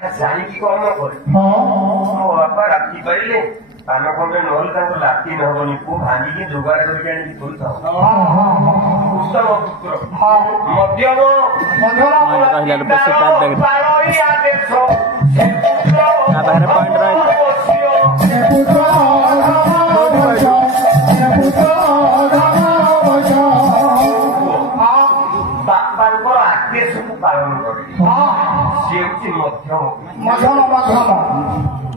ଜାଣିକି କର୍ମ କରେ। ମୋ ବାପା ରାତି ପାଇଲେ ପାନ ଖଣ୍ଡେ ନହେଲେ ତାଙ୍କର ଲାଟିନ ହବନି, ପୁଅ ଭାଙ୍ଗିକି ଯୋଗାଡ଼ କରିକି ଆଣିକି ଥୋଇଥାଉ। ଉତ୍ତମ ପୁତ୍ର ମଧ୍ୟମ ବାପାଙ୍କର ଆଦେଶକୁ ପାଳନ କରେ। ସେ ହେଉଛି ମଧ୍ୟମ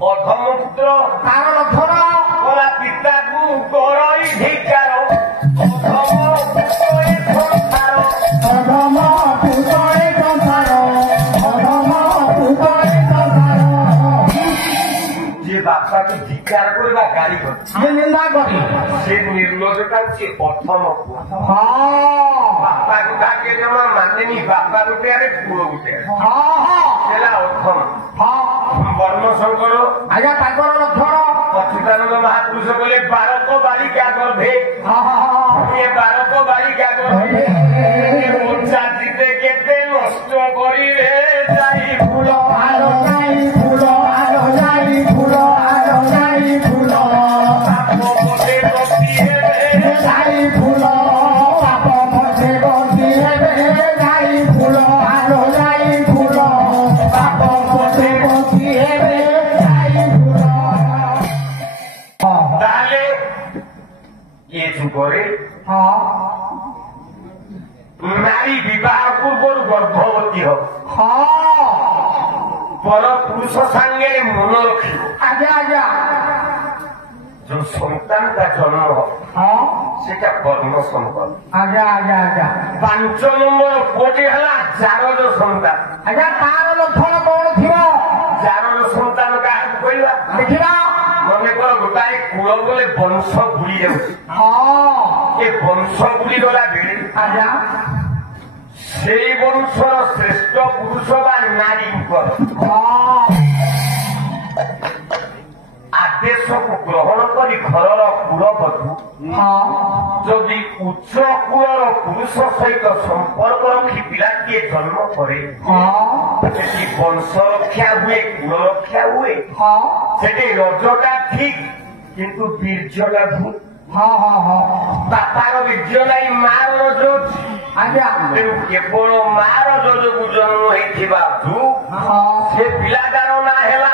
ଅଧମ ପୁତ୍ର ତାର ଲକ୍ଷଣ କଲା ପିତାକୁ କରଇ ଧିକାର। যে বাপাকে ধিকার করে বা গাড়ি করে নিন্দা করে সে নির্লজটা হচ্ছে অধম পুଅ। ବାପାକୁ ତାକେ ଜମା ମାନେନି, ବାପା ଗୋଟେ ଆରେ ପୁଅ ଗୋଟେ ହେଲା ଅଧମ। ବର୍ଣ୍ଣ ଶଙ୍କର ଆଜ୍ଞା ତାଙ୍କର ଲକ୍ଷଣ ଅଚ୍ୟୁତାନନ୍ଦ ମହାପୁରୁଷ କହିଲେ ବାଳକ ବାଳିକା ଗର୍ଭେ, ବାଳକ ବାଳିକା ଗର୍ଭେ ଚାଷିତେ କେତେ ନଷ୍ଟ କରିବେ ଯାଇ ଫୁଲ ଆଲୋ ଯାଇ ଫୁଲ ଆଲୋ ଯାଇ ଫୁଲ ଆଲୋ ଯାଇ ଫୁଲ ପାପ ପଥେ ଗତି ହେବେ ଯାଇ ଫୁଲ ପାପ ପଥେ ଗତି ହେବେ ଯାଇ ଫୁଲ ଆଲୋ ଯାଇ ଫୁଲ ପାପ ପଥେ ଗତି ହେବେ ଯାଇ ଫୁଲ। ତାହେଲେ ଏ ଯୁଗରେ ନାରୀ ବିବାହ ପୂର୍ବରୁ ଗର୍ଭବତୀ ହବ, ପର ପୁରୁଷ ସାଙ୍ଗରେ ମନ ରଖିବ। ଆଜ୍ଞା ଯୋଉ ସନ୍ତାନଟା ଜନ୍ମ ହବ ସେଟା କର୍ମ ସମ୍ପଦ। ଆଜ୍ଞା 5 ନମ୍ବର ପୁଅଟି ହେଲା ଜାରଜ ସନ୍ତାନ। ଆଜ୍ଞା ତାର ଲକ୍ଷଣ କଣ ଥିବ? ଜାରଜ ସନ୍ତାନ କାହାକୁ କହିବା ଦେଖିବା। ମନେକର ଗୋଟାଏ କୂଳ ଗଲେ ବଂଶ ବୁଡି ଯାଉଛି, ଏ ବଂଶ ବୁଡି ଗଲା ବେଳେ ଆଜ୍ଞା ସେଇ ବଂଶର ଶ୍ରେଷ୍ଠ ପୁରୁଷ ବା ନାରୀଙ୍କର ଆଦେଶକୁ ଗ୍ରହଣ କରି ଘରର କୁଳବଧୂ ଯଦି ଉଚ୍ଚ କୁଳର ପୁରୁଷ ସହିତ ସମ୍ପର୍କ ରଖି ପିଲାଟିଏ ଜନ୍ମ କରେ ସେଠି ବଂଶ ରକ୍ଷା ହୁଏ, କୁଳ ରକ୍ଷା ହୁଏ। ସେଠି ରଜଟା ଠିକ କିନ୍ତୁ ବୀର୍ଯ୍ୟଟା ଭୁଲ। ବାପାର ବୀର୍ଯ୍ୟ ନାହିଁ, ମାର ରଜ ଅଛି। ଆଜ୍ଞା ତେଣୁ କେବଳ ମାର ରଜକୁ ଜନ୍ମ ହେଇଥିବା ସେ ପିଲାଟାର ନାଁ ହେଲା